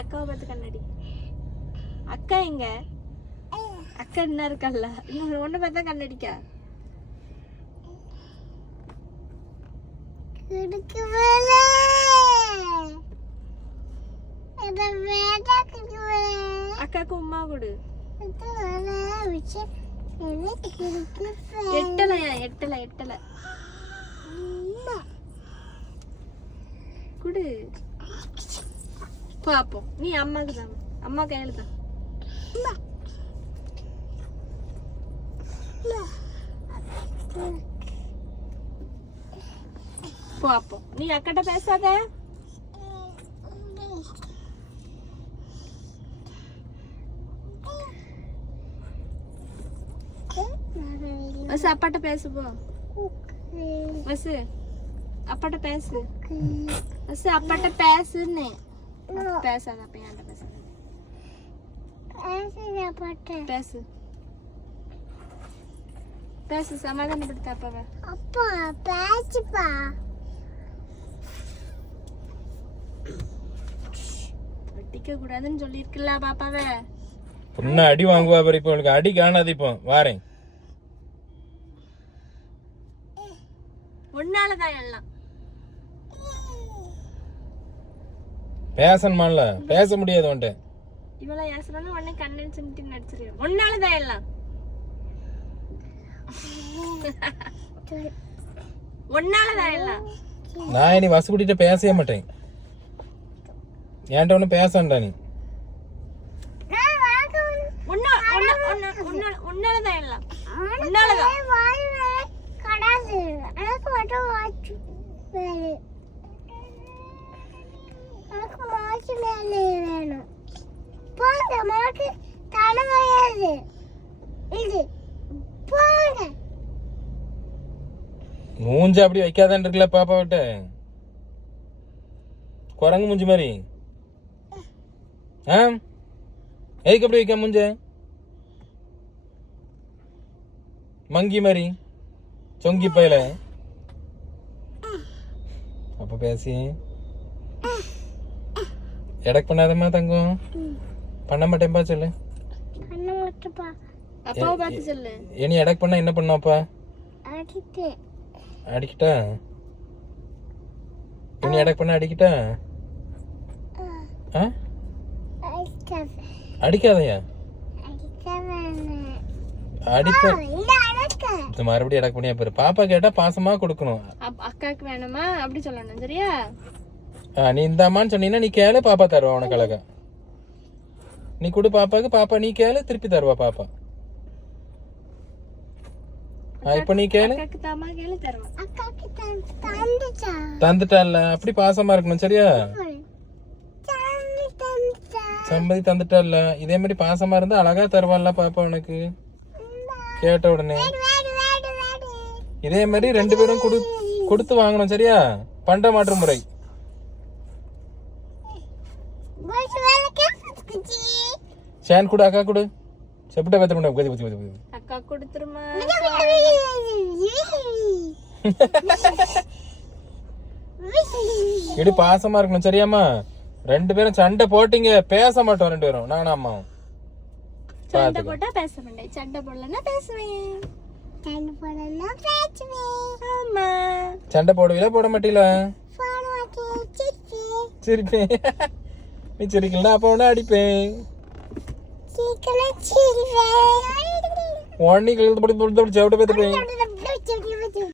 அக்காவை பார்த்து கண்ணாடி. அக்கா எங்க? அக்கா என்ன இருக்கல்ல, இன்னொரு ஒண்ணு பார்த்தா கண்ணடிக்கா. அக்காக்கு உமா கொடு. எட்டலையா? எட்டல குடு பாப்போம். நீ அம்மாக்கு தான், அம்மா கையில தான். பாப்போம். நீ அக்காட்ட பேசாத. பஸ் அப்பாட்ட பேசு போ. பஸ் அப்பாட்ட பேசு. பஸ் அப்பாட்ட பேசுன்னு. பேசாத அப்ப ஏன்ட்ட பேசாத. பேசு பேசு, சமாதானப்படுத்த அப்பாவை. அப்பா பேசுப்பா. வெட்டிக்க கூடாதுன்னு சொல்லிருக்கல பாப்பாவை. பொண்ணு அடி வாங்குவா பாரு. இப்போ உனக்கு அடி காணாது. இப்போ வாரேன். ஒன்னாலதான் எல்லாம். பேசணுமான்ல, பேச முடியாது உன்ட்ட. இவளை ஏசறானே உடனே கண்ணன் சிமிட்டி நடிச்சிருக்கேன். ஒன்னாலதான் எல்லாம். ஒன்னாலதான் எல்லாம். நான் இனி வசு கூட்டிட்டு பேசவே மாட்டேன். ஏன்ட்ட ஒன்னும் பேசண்டா நீ. ஒன்னாலதான் எல்லாம். ஒன்னாலதான். மூஞ்ச அப்படி வைக்காதான் இருக்குல்ல பாப்பா விட்ட. குரங்கு மூஞ்சி மாதிரி. எதுக்கு அப்படி வைக்க மூஞ்ச? மங்கி மாதிரி சொங்கி பையில. அப்ப பேசி எடக்கு பண்ணாதம்மா தங்கம். பண்ண மாட்டேன்பா சொல்லு. அப்பாவை பார்த்து சொல்லு. இனி எடக்கு பண்ணா என்ன பண்ணும் அப்பா? அடிக்கிட்டா? இனி எடக்கு பண்ணா அடிக்கிட்டா? அடிக்காதயா? அடிப்ப மறுபடியும் எடக்கு பண்ணியா பாரு. பாப்பா கேட்டா பாசமா கொடுக்கணும். அக்காக்கு வேணுமா அப்படி சொல்லணும். சரியா? நீ இந்தாமான்னு சொன்னீங்கன்னா நீ கேளு, பாப்பா தருவா உனக்கு அழகா. நீ கொடு பாப்பாக்கு, பாப்பா நீ கேளு, திருப்பி தருவா பாப்பா. இப்ப நீ கேளு. தந்துட்டால. அப்படி பாசமா இருக்கணும். சரியா? சம்மதி தந்துட்டால. இதே மாதிரி பாசமா இருந்தா அழகா தருவான்ல பாப்பா உனக்கு கேட்ட உடனே. இதே மாதிரி ரெண்டு பேரும் கொடுத்து வாங்கணும். சரியா? பண்ட மாற்று முறை. சேன் கொடு, அக்கா கொடு. செப்பட்ட பேத்த பண்ண அக்கா கொடுத்துருமா. இடி பாசமா இருக்கணும். சரியாமா? ரெண்டு பேரும் சண்டை போட்டீங்க பேச மாட்டோம். ரெண்டு பேரும் நானும் அம்மாவும். சண்டை போட்டா பேச மாட்டேன். சண்டை போடலன்னா பேசுவேன். ஆமா. சண்டை போடுவீல போட மாட்டீங்களா? சிரிப்பேன். நீ சிரிக்கல அப்ப உடனே அடிப்பேன். உடனே செவட்ட பேத்துப்பேன்.